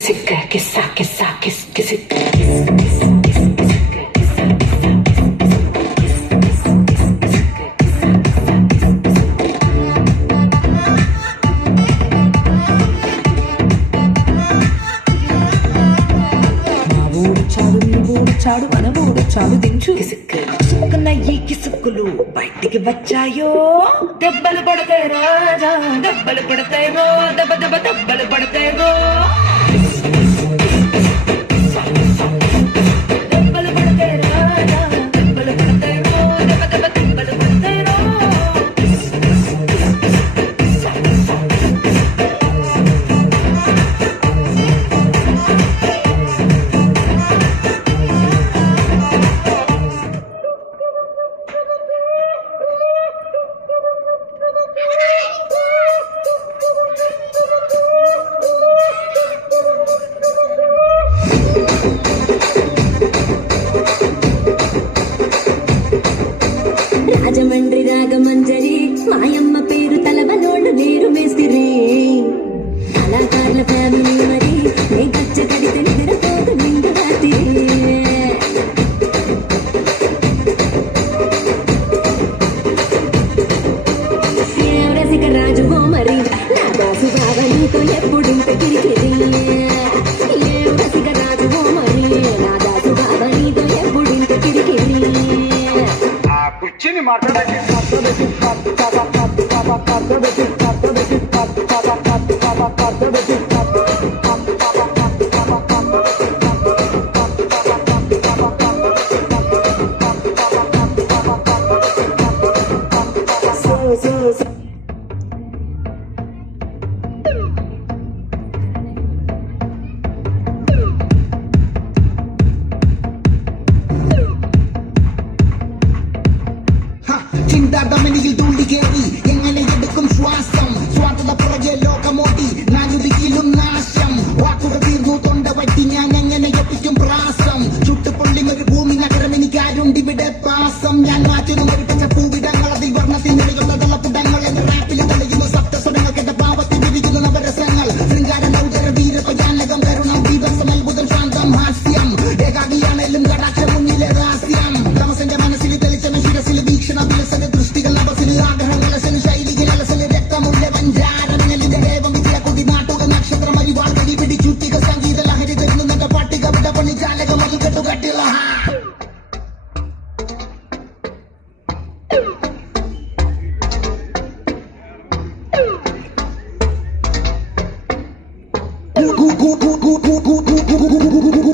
Sicka, kissa, kissa, kiss, kiss, kiss, kiss, kiss. చాడు మనమోడు చాడు దించు కిసుక్కున్న ఈ కిసుక్కులు బయటికి వచ్చాయో దెబ్బలు పడతాయి రాజా దెబ్బలు పడతాయి రో దెబ్బ దెబ్బ దెబ్బలు పడతాయి రో దెబ్బలు పడతాయి రాజా దెబ్బలు పడతాయి రో దెబ్బ దెబ్బ దెబ్బలు పడతాయి రో రాజమండ్రి రాగమంజరి మాయమ్మ పేరు తలవనోళ్ళు నేరు మేస్తిరి కళాకారుల ఫ్యామిలీ మరి నే గచ్చ కడితే నిద్రపోక నిండు రాత్రి ఏం రసిక రాజువో మరి నా దాసు బాబా నీతో ఎప్పుడింత కిరికిరి ఏం రసిక రాజువో మరి నా దాసు బాబా నీతో ఎప్పుడింత కిరికిరి కూర్చుని మాట్లాడకి ചിന്താതമനിയിൽ തുള്ളിക്കേറി എങ്ങനെ എടുക്കും ശ്വാസം സ്വാർത്ഥത പുറകെ ലോകമോടി നാലുതിയിലും നാശം വാക്കുകൾ തീർന്നു തൊണ്ട വറ്റി ഞാൻ എങ്ങനെ എത്തിക്കും പ്രാസം ചുട്ടുപൊള്ളിം ഒരു ഭൂമി നഗരം എനിക്കാരുണ്ടിവിടെ പാസം ഞാൻ മാറ്റുന്നു ഒരു പച്ചപ്പൂവിടങ്ങൾ അതിൽ വർണ്ണത്തിൽ നിറയുന്ന തളപ്പുടങ്ങൾ എന്ന റാപ്പിൽ തെളിയുന്നു സപ്തസ്വരങ്ങൾ കേട്ട പാവത്തിൽ വിരിയുന്നു നവരസങ്ങൾ ശൃംഗാര നൗതര വീരപയാനകം കരുണം ദിവസം അത്ഭുതം ശാന്തം ഹാസ്യം ഏകാകിയാണേലും കടാക്ഷം മുന്നിലെ രഹസ്യം തമസന്റെ മനസ്സിൽ തെളിച്ചമ ശിരസിൽ വീക്ഷണ വിലസന ദൃഷ്ടികൾ നവസിൽ ആഗ്രഹങ്ങൾ അലസന് ശൈലികൾ അലസന് രക്തമുള്ള വഞ്ചാരങ്ങളിലെ ദേവം വിജയ കൊടി നാട്ടുക നക്ഷത്രം അരിവാൾ കടി പിടിച്ചുറ്റിക സംഗീത ലഹരി തരുന്നു നല്ല പാട്ടിക വിട പണി ജാലകം അത് കെട്ടുകട്ടില്ല Gu gu gu gu gu gu gu gu gu gu gu gu gu